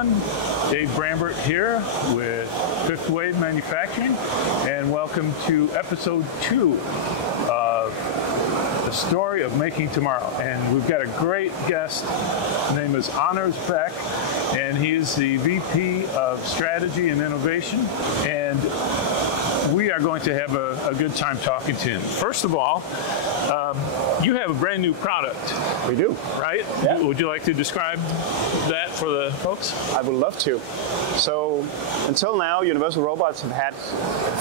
everyone. Dave Brambert here with Fifth Wave Manufacturing, and welcome to episode 2 of The Story of Making Tomorrow. And we've got a great guest. His name is Anders Beck, and he is the VP of Strategy and Innovation. And we are going to have a good time talking to him. First of all, you have a brand new product. We do. Right? Yeah. Would you like to describe that for the folks? I would love to. So, until now, Universal Robots have had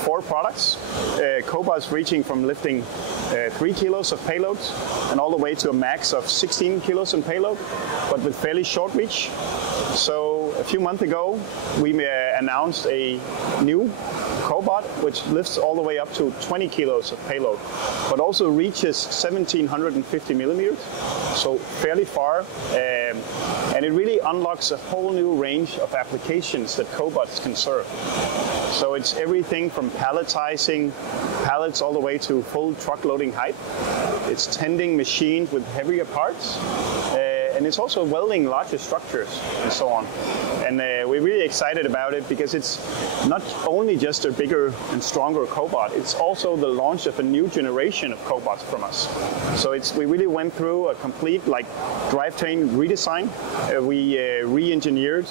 4 products. Cobots ranging from lifting 3 kilos of payload and all the way to a max of 16 kilos in payload, but with fairly short reach. So, a few months ago, we announced a new cobot, which lifts all the way up to 20 kilos of payload, but also reaches 1750 millimeters, so fairly far, and it really unlocks a whole new range of applications that cobots can serve. So it's everything from palletizing pallets all the way to full truck loading height. It's tending machines with heavier parts, and it's also welding larger structures and so on. And we're really excited about it because it's not only just a bigger and stronger cobot, it's also the launch of a new generation of cobots from us. So we really went through a complete drivetrain redesign. We re-engineered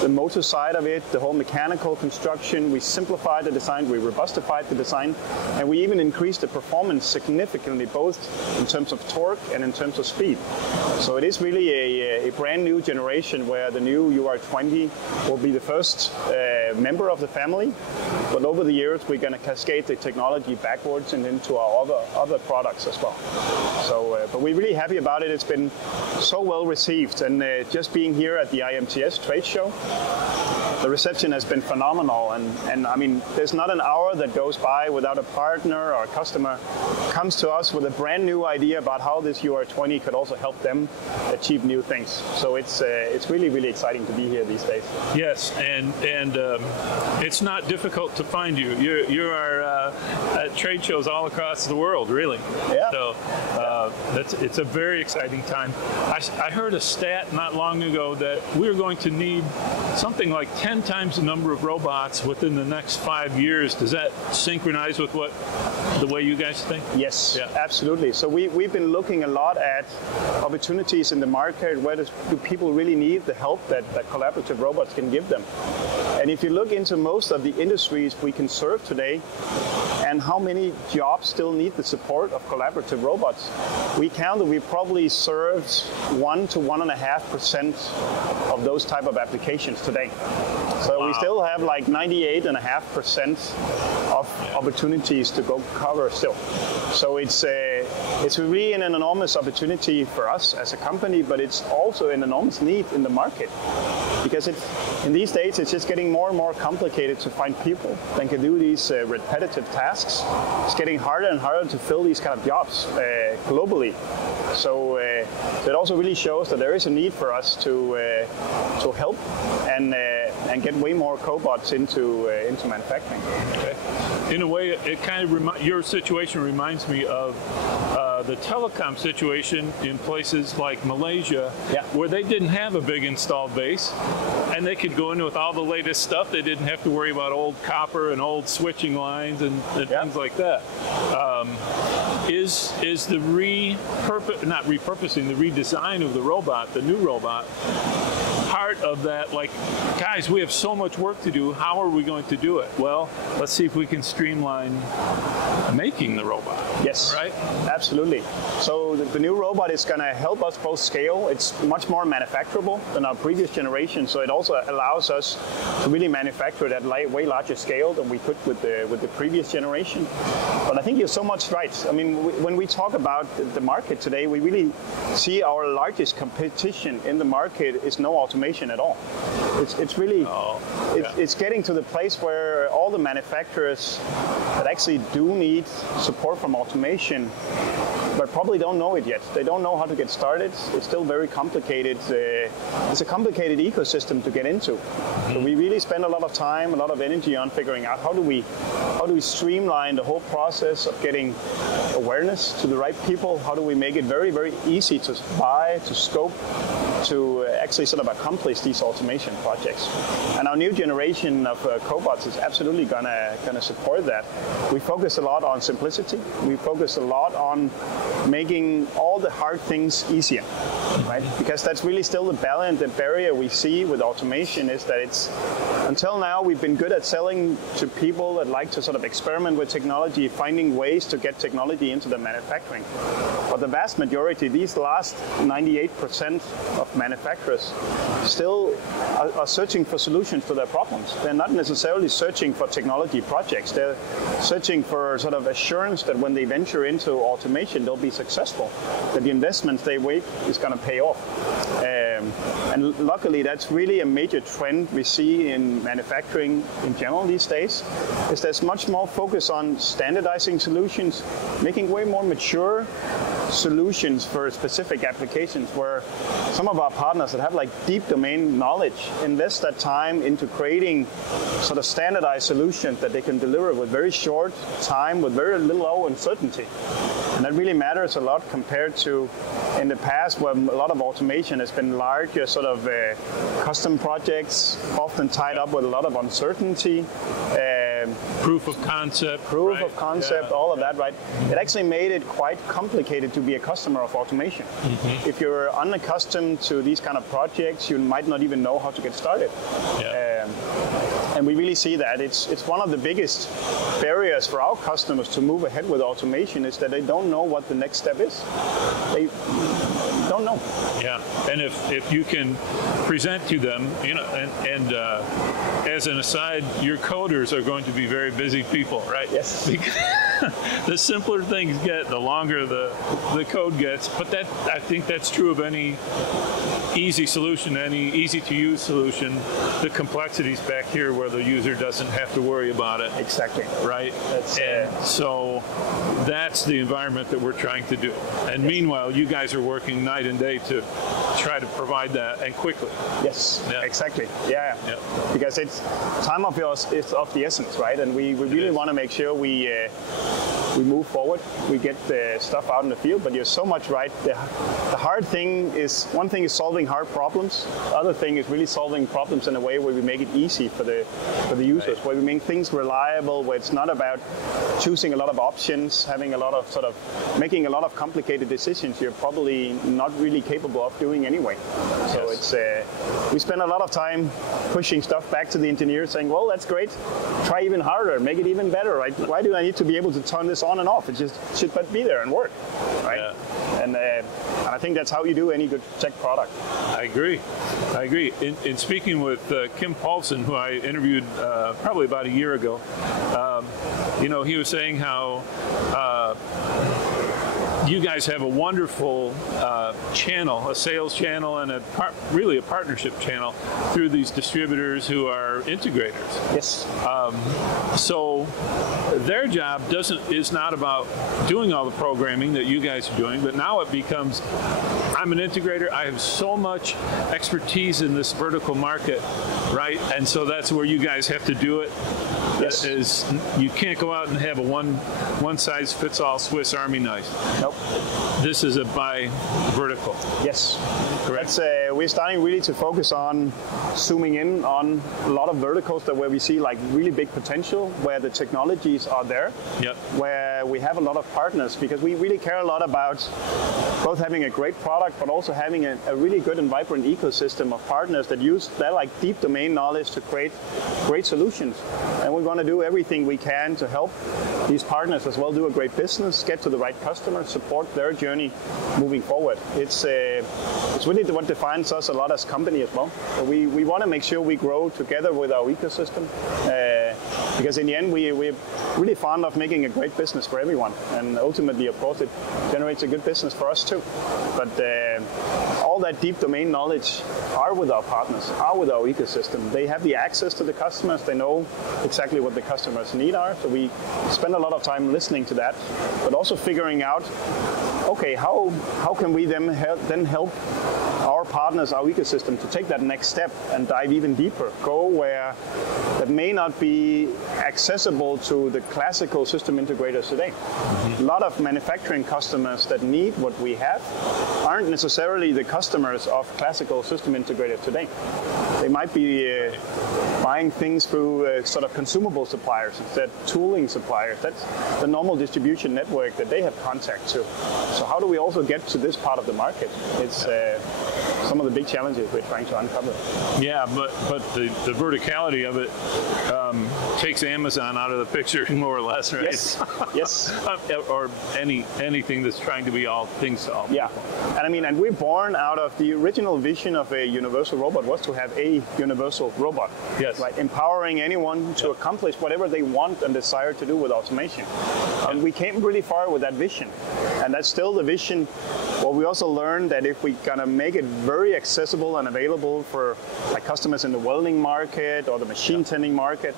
the motor side of it, the whole mechanical construction. We simplified the design, we robustified the design, and we even increased the performance significantly, both in terms of torque and in terms of speed. So it is really a brand new generation where the new UR20 will be the first member of the family. But over the years, we're going to cascade the technology backwards and into our other products as well. So, but we're really happy about it. It's been so well received, and just being here at the IMTS trade show, the reception has been phenomenal, and I mean, there's not an hour that goes by without a partner or a customer comes to us with a brand new idea about how this UR20 could also help them achieve new things. So it's really, really exciting to be here these days. Yes, and it's not difficult to find you. You are at trade shows all across the world, really. Yeah. So it's a very exciting time. I heard a stat not long ago that we're going to need something like 10 times the number of robots within the next 5 years. Does that synchronize with the way you guys think? Yes, yeah. Absolutely. So we've been looking a lot at opportunities in the market. Where do people really need the help that collaborative robots can give them? And if you look into most of the industries we can serve today, and how many jobs still need the support of collaborative robots, we count that we probably served 1 to 1.5% of those type of applications today. So wow. We still have like 98.5% of opportunities to go cover still. So it's really an enormous opportunity for us as a company, but it's also an enormous need in the market. Because in these days, it's just getting more and more complicated to find people that can do these repetitive tasks. It's getting harder and harder to fill these kind of jobs globally. So it also really shows that there is a need for us to help and get way more cobots into manufacturing. Okay. In a way, it kind of your situation reminds me of the telecom situation in places like Malaysia, yeah, where they didn't have a big installed base, and they could go in with all the latest stuff. They didn't have to worry about old copper and old switching lines and yeah, things like that. Is the the redesign of the robot, the new robot, part of that? Like, guys, we have so much work to do. How are we going to do it? Well, let's see if we can streamline making the robot. Yes, right? Absolutely. So the new robot is going to help us both scale. It's much more manufacturable than our previous generation, so it also allows us to really manufacture it at way larger scale than we could with the previous generation. But I think you're so much right. I mean, when we talk about the market today, we really see our largest competition in the market is no automation at all. It's really it's getting to the place where all the manufacturers that actually do need support from automation, but probably don't know it yet. They don't know how to get started. It's still very complicated. It's a complicated ecosystem to get into. So we really spend a lot of time, a lot of energy on figuring out how do we streamline the whole process of getting awareness to the right people. How do we make it very, very easy to buy, to scope, to actually sort of accomplish these automation projects. And our new generation of cobots is absolutely gonna support that. We focus a lot on simplicity. We focus a lot on making all the hard things easier, right? Because that's really still the balance, the barrier we see with automation is that it's, until now, we've been good at selling to people that like to sort of experiment with technology, finding ways to get technology into the manufacturing. But the vast majority, these last 98% of manufacturers still are searching for solutions to their problems. They're not necessarily searching for technology projects. They're searching for sort of assurance that when they venture into automation, they'll be successful, that the investments they make is going to pay off. And luckily, that's really a major trend we see in manufacturing in general these days, is there's much more focus on standardizing solutions, making way more mature solutions for specific applications, where some of our partners that have like deep domain knowledge invest that time into creating sort of standardized solutions that they can deliver with very short time, with very little uncertainty. And that really matters a lot compared to in the past, where a lot of automation has been larger sort of custom projects, often tied up with a lot of uncertainty. Proof of concept. Yeah. All of that, right? It actually made it quite complicated to be a customer of automation. Mm-hmm. If you're unaccustomed to these kind of projects, you might not even know how to get started. Yeah. And we really see that it's one of the biggest barriers for our customers to move ahead with automation is that they don't know what the next step is. They don't know. Yeah, and if you can present to them, you know, and as an aside, your coders are going to be very busy people, right? Yes. Because the simpler things get, the longer the code gets. But that, I think that's true of any easy solution, any easy to use solution. The complexity's back here where the user doesn't have to worry about it. Exactly. Right? So that's the environment that we're trying to do. And meanwhile, you guys are working night and day to try to provide that, and quickly. Yes, exactly. Yeah. Because it's time of yours is of the essence, right? And we really want to make sure we move forward, we get the stuff out in the field, but you're so much right. The hard thing is, one thing is solving hard problems, the other thing is really solving problems in a way where we make it easy for the users, where we make things reliable, where it's not about choosing a lot of options, having a lot of sort of, making a lot of complicated decisions you're probably not really capable of doing anyway. So it's, we spend a lot of time pushing stuff back to the engineers saying, well, that's great, try even harder, make it even better, right? Why do I need to be able to turn this on and off? It just should but be there and work, right? Yeah. And I think that's how you do any good tech product. I agree. In speaking with Kim Paulson, who I interviewed probably about a year ago, you know, he was saying how you guys have a wonderful channel, a sales channel, and really a partnership channel through these distributors who are integrators. Yes. So their job is not about doing all the programming that you guys are doing, but now it becomes, I'm an integrator, I have so much expertise in this vertical market, right? And so that's where you guys have to do it. Yes. Is you can't go out and have a one-size-fits-all Swiss Army knife. Nope. This is a vertical. Yes. Correct. We're starting really to focus on zooming in on a lot of verticals where we see like really big potential, where the technologies are there, where we have a lot of partners, because we really care a lot about both having a great product, but also having a really good and vibrant ecosystem of partners that use their like deep domain knowledge to create great solutions. And we're going to do everything we can to help these partners as well do a great business, get to the right customers, support their journey moving forward. It's really what defines us a lot as a company as well. So we want to make sure we grow together with our ecosystem, because in the end we're really fond of making a great business for everyone, and ultimately, of course, it generates a good business for us too. But all that deep domain knowledge are with our partners, are with our ecosystem. They have the access to the customers. They know exactly what the customers' needs are. So we spend a lot of time listening to that, but also figuring out, okay, how can we then help our partners, our ecosystem, to take that next step and dive even deeper, go where that may not be accessible to the classical system integrators today. Mm-hmm. A lot of manufacturing customers that need what we have aren't necessarily the customers customers of classical system integrators today. They might be buying things through sort of consumable suppliers instead, tooling suppliers. That's the normal distribution network that they have contact to. So how do we also get to this part of the market? It's some of the big challenges we're trying to uncover. Yeah, but the verticality of it takes Amazon out of the picture, more or less, right? Yes. Yes. Or anything that's trying to be all things to all people. Yeah, and I mean, and we're born out of the original vision of a universal robot was to have a universal robot. Yes. Right, empowering anyone to accomplish whatever they want and desire to do with automation. And we came really far with that vision, and that's still the vision. Well, we also learned that if we kind of make it very accessible and available for like customers in the welding market or the machine tending market,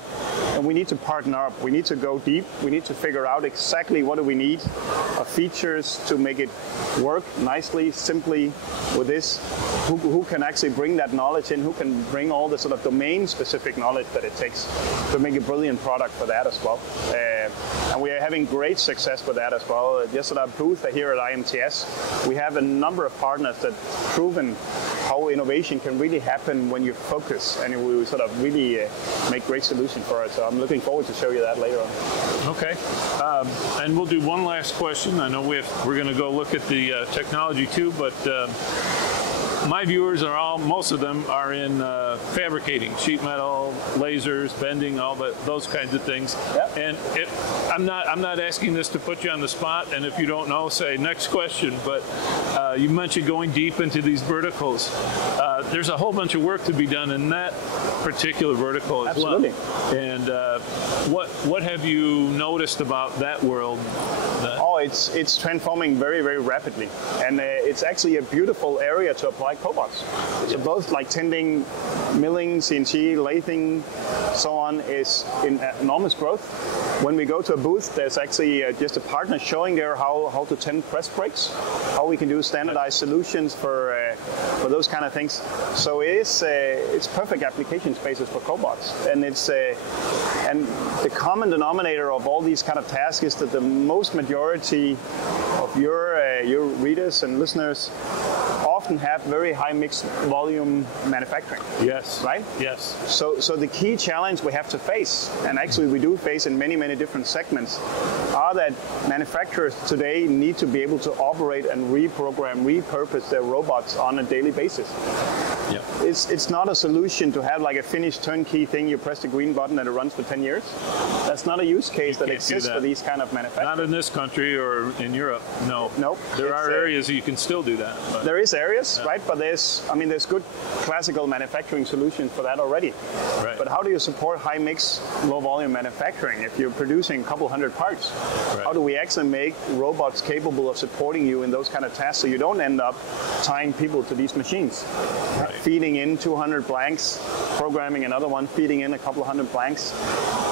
and we need to partner up. We need to go deep. We need to figure out exactly what do we need of features to make it work nicely, simply with this. Who can actually bring that knowledge in? Who can bring all the sort of domain-specific knowledge that it takes to make a brilliant product for that as well? And we are having great success with that as well. Just at our booth here at IMTS, we have a number of partners that proven how innovation can really happen when you focus and we sort of really make great solutions for it. So I'm looking forward to show you that later on. Okay, and we'll do one last question. I know we're going to go look at the technology too, but my viewers are most of them are in fabricating, sheet metal, lasers, bending, all those kinds of things. Yep. And I'm not asking this to put you on the spot, and if you don't know, say next question, but you mentioned going deep into these verticals. There's a whole bunch of work to be done in that particular vertical as Absolutely. well. And what have you noticed about that world? Oh, it's transforming very, very rapidly, and it's actually a beautiful area to apply cobots. So both like tending, milling, CNC, lathing, so on is in enormous growth. When we go to a booth, there's actually just a partner showing there how to tend press brakes, how we can do standardized solutions for those kind of things. So it's perfect application spaces for cobots, and and the common denominator of all these kind of tasks is that the most majority of your readers and listeners often have very high mixed volume manufacturing. Yes. Right? Yes. So the key challenge we have to face, and actually we do face in many, many different segments, are that manufacturers today need to be able to operate and reprogram, repurpose their robots on a daily basis. Yep. It's not a solution to have like a finished turnkey thing, you press the green button and it runs for 10 years. That's not a use case that exists for these kind of manufacturers. Not in this country or in Europe, no. Nope. There are areas you can still do that. But. There is areas, right? But there's good classical manufacturing solutions for that already. Right. But how do you support high mix, low volume manufacturing if you're producing a couple hundred parts? Right. How do we actually make robots capable of supporting you in those kind of tasks so you don't end up tying people to these machines? Right. Feeding in 200 blanks, programming another one, feeding in a couple hundred blanks.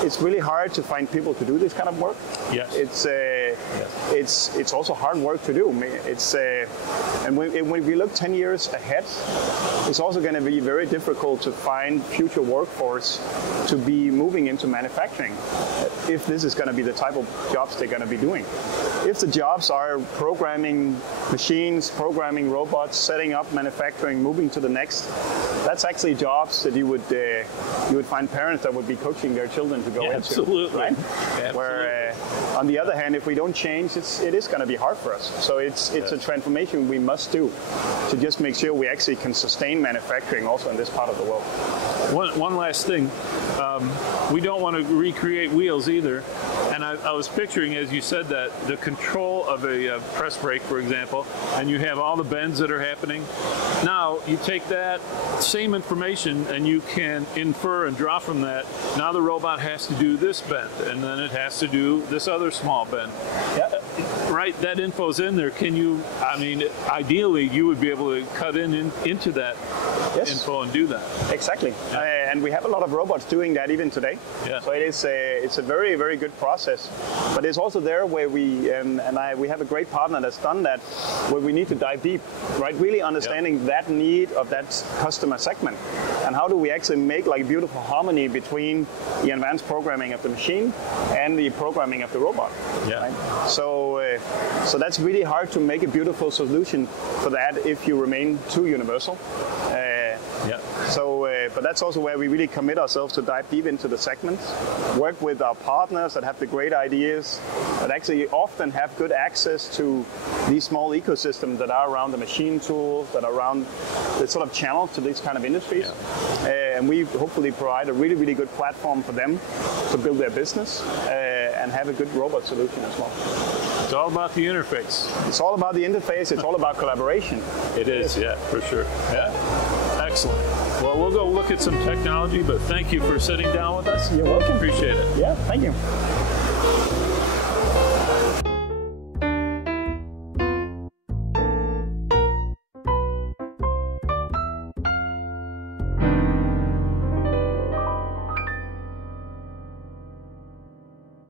It's really hard to find people to do this kind of work. Yes. It's also hard work to do. And when we look 10 years ahead, it's also going to be very difficult to find future workforce to be moving into manufacturing if this is going to be the type of jobs they're going to be doing. If the jobs are programming machines, programming robots, setting up manufacturing, moving to the next, that's actually jobs that you would find parents that would be coaching their children to go into. Absolutely. Right? Absolutely. Where on the other hand, if we don't change, it is going to be hard for us. So it's a transformation we must do to just make sure we actually can sustain manufacturing also in this part of the world. One last thing. We don't want to recreate wheels either. And I was picturing, as you said that, the control of a press brake, for example, and you have all the bends that are happening. Now, you take that same information and you can infer and draw from that. Now the robot has to do this bend, and then it has to do this other small bend. Yep. Right, that info's in there. Can you, ideally, you would be able to cut into that info and do that. Exactly. And we have a lot of robots doing that even today. Yeah. So it's a very, very good process. But it's also there where we have a great partner that's done that, where we need to dive deep, right? Really understanding that need of that customer segment, and how do we actually make like beautiful harmony between the advanced programming of the machine and the programming of the robot. Yeah. Right? So that's really hard to make a beautiful solution for that if you remain too universal. But that's also where we really commit ourselves to dive deep into the segments, work with our partners that have the great ideas, that actually often have good access to these small ecosystems that are around the machine tools, that are around the sort of channels to these kind of industries. And we hopefully provide a really, really good platform for them to build their business and have a good robot solution as well. It's all about the interface. It's all about the interface. It's all about collaboration. It is, yeah, for sure. Yeah, excellent. Well, we'll go look at some technology, but thank you for sitting down with us. You're welcome. Appreciate it. Yeah, thank you.